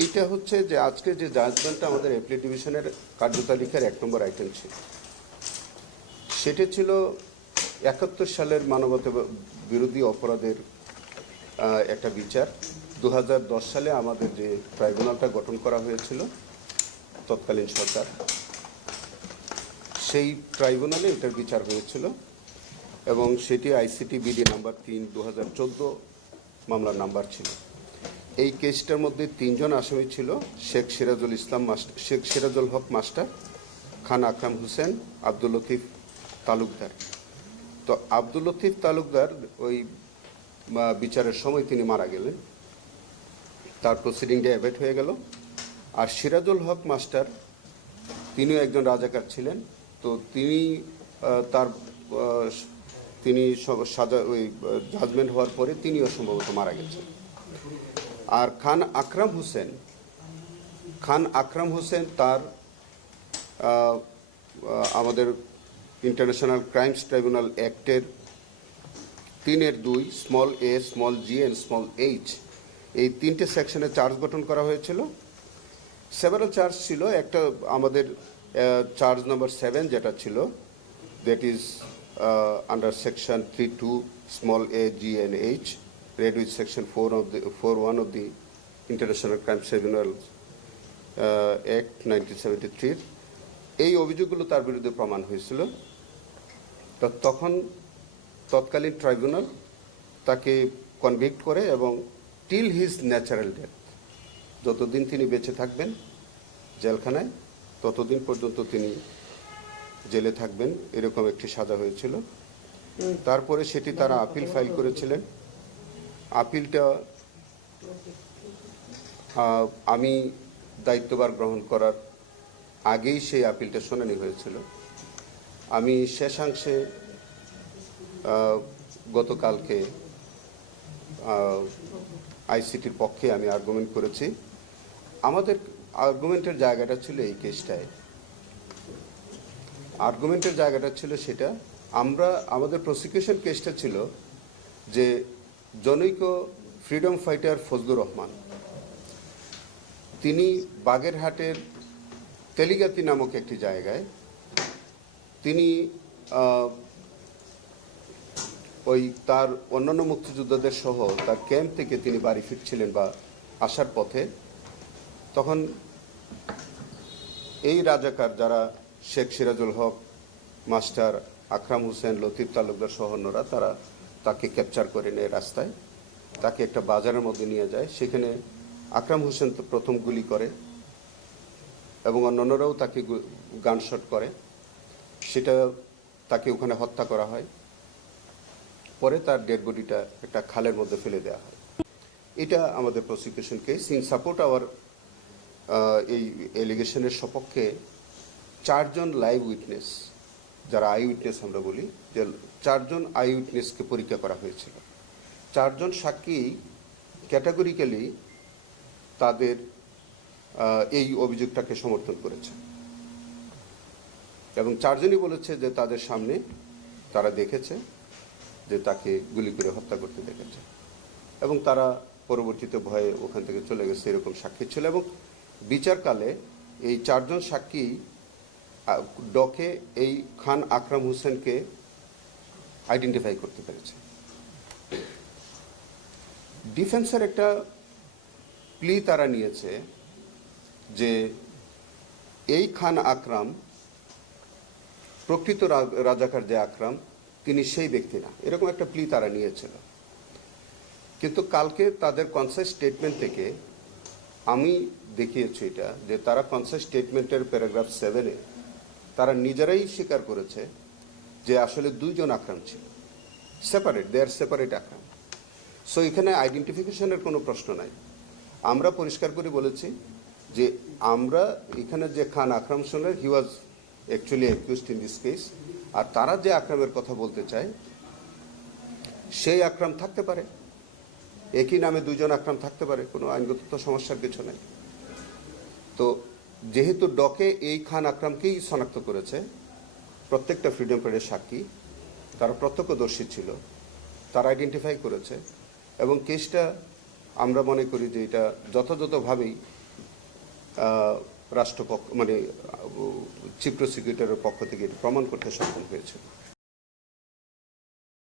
এইটা হচ্ছে যে আজকে যে জাজমেন্টটা আমাদের অ্যাপিলেট ডিভিশনের কার্যতালিকার 1 নম্বর আইটেম ছিল, সেটা ছিল 71 সালের মানবতা বিরোধী অপরাধের একটা বিচার। 2010 সালে আমাদের যে ট্রাইব্যুনালটা গঠন করা হয়েছিল তৎকালীন সরকার, সেই ট্রাইব্যুনালে এটার বিচার হয়েছিল এবং সেটি আইসিটি বিডি নাম্বার 3 2014 মামলার নাম্বার ছিল। এই কেসটার মধ্যে 3 জন আসামি ছিল, শেখ সিরাজুল হক মাস্টার, খান আকরাম হোসেন, আব্দুল লতিফ তালুকদার। তো আব্দুল লতিফ তালুকদার ওই বিচারের সময় তিনি মারা গেলেন, তার প্রসিডিংটা অ্যাভয়েড হয়ে গেল। আর সিরাজুল হক মাস্টার তিনিও একজন রাজাকার ছিলেন, তো তিনি সাজা ওই জাজমেন্ট হওয়ার পরে তিনিও সম্ভবত মারা গেছেন। আর খান আকরাম হোসেন তার আমাদের ইন্টারন্যাশনাল ক্রাইমস ট্রাইব্যুনাল অ্যাক্টের 3(2) small a, small g and small h এই 3টে সেকশনে চার্জ গঠন করা হয়েছিল। সেভারাল চার্জ ছিল, একটা আমাদের চার্জ নাম্বার 7 যেটা ছিল, that is under section 3(2) small a, g and h read with section 4(1) of the International Crimes Tribunal Act 1973 এই অভিযোগগুলো তার বিরুদ্ধে প্রমাণ হয়েছিল। তখন তৎকালীন ট্রাইব্যুনাল তাকে কনভিক্ট করে এবং টিল হিজ ন্যাচারাল ডেথ, যতদিন তিনি বেঁচে থাকবেন জেলখানায় ততদিন পর্যন্ত তিনি জেলে থাকবেন, এরকম একটি সাজা হয়েছিল। তারপরে সেটি তারা আপিল ফাইল করেছিলেন। আপিলটা আমি দায়িত্বভার গ্রহণ করার আগেই সেই আপিলটা শুনানি হয়েছিল। আমি শেষাংশে গতকালকে আইসিটির পক্ষে আমি আর্গুমেন্ট করেছি। আমাদের আর্গুমেন্টের জায়গাটা ছিল এই কেসটায়, সেটা আমাদের প্রসিকিউশন কেসটা ছিল যে জনৈক ফ্রিডম ফাইটার ফজলুর রহমান, তিনি বাগেরহাটের তেলিগাতি নামক একটি জায়গায় তিনি ওই তার অন্যান্য মুক্তিযোদ্ধাদের সহ তার ক্যাম্প থেকে তিনি বাড়ি ফিরছিলেন বা আসার পথে, তখন এই রাজাকার যারা শেখ সিরাজুল হক মাস্টার, আকরাম হোসেন, লতিফ তালুকদার সহ অন্যরা, তারা তাকে ক্যাপচার করে নেয় রাস্তায়, তাকে একটা বাজারের মধ্যে নিয়ে যায়। সেখানে আকরাম হোসেন তো প্রথম গুলি করে এবং অন্যান্যরাও তাকে গানশট করে, সেটা তাকে ওখানে হত্যা করা হয়। পরে তার ডেড বডিটা একটা খালের মধ্যে ফেলে দেওয়া হয়। এটা আমাদের prosecution case. In support hour এই এলিগেশনের সপক্ষে 4 জন লাইভ উইটনেস, যারা আই উইটনেস আমরা বলি, যে 4 জন আই উইটনেসকে পরীক্ষা করা হয়েছিল। 4 জন সাক্ষী ক্যাটাগরিক্যালি তাদের এই অভিযোগটাকে সমর্থন করেছে এবং 4 জনই বলেছে যে তাদের সামনে তারা দেখেছে যে তাকে গুলি করে হত্যা করতে দেখেছে এবং তারা পরবর্তীতে ভয়ে ওখান থেকে চলে গেছে, এরকম সাক্ষী ছিল। এবং বিচারকালে এই 4 জন সাক্ষী ডকে এই খান আকরাম হোসেনকে আইডেন্টিফাই করতে পেরেছে। ডিফেন্সের একটা প্লি তারা নিয়েছে যে এই খান আকরাম প্রকৃত রাজাকার যে আকরাম, তিনি সেই ব্যক্তি না, এরকম একটা প্লি তারা নিয়েছিল। কিন্তু কালকে তাদের কনসাস স্টেটমেন্ট থেকে আমি দেখিয়েছি এটা, যে তারা কনসাস স্টেটমেন্টের প্যারাগ্রাফ 7-এ তারা নিজেরাই স্বীকার করেছে যে আসলে 2 জন আকরাম ছিল, সেপারেট, দে আর সেপারেট আকরাম। সো এখানে আইডেন্টিফিকেশনের কোনো প্রশ্ন নাই। আমরা পরিষ্কার করে বলেছি যে আমরা এখানে যে Khan Akram Hossain, he was actually accused in this case, আর তারা যে আকরামের কথা বলতে চায় সেই আকরাম থাকতে পারে, একই নামে 2 জন আকরাম থাকতে পারে, কোনো আইনগত সমস্যার কিছু নেই। তো যেহেতু ডকে এই খান আকরামকেই শনাক্ত করেছে প্রত্যেকটা ফ্রিডম ফাইটারের সাক্ষী, তারা প্রত্যক্ষদর্শী ছিল, তারা আইডেন্টিফাই করেছে এবং কেসটা আমরা মনে করি যে এটা যথাযথভাবেই রাষ্ট্রপক্ষ মানে চিফ প্রসিকিউটরের পক্ষ থেকে এটি প্রমাণ করতে সক্ষম হয়েছে।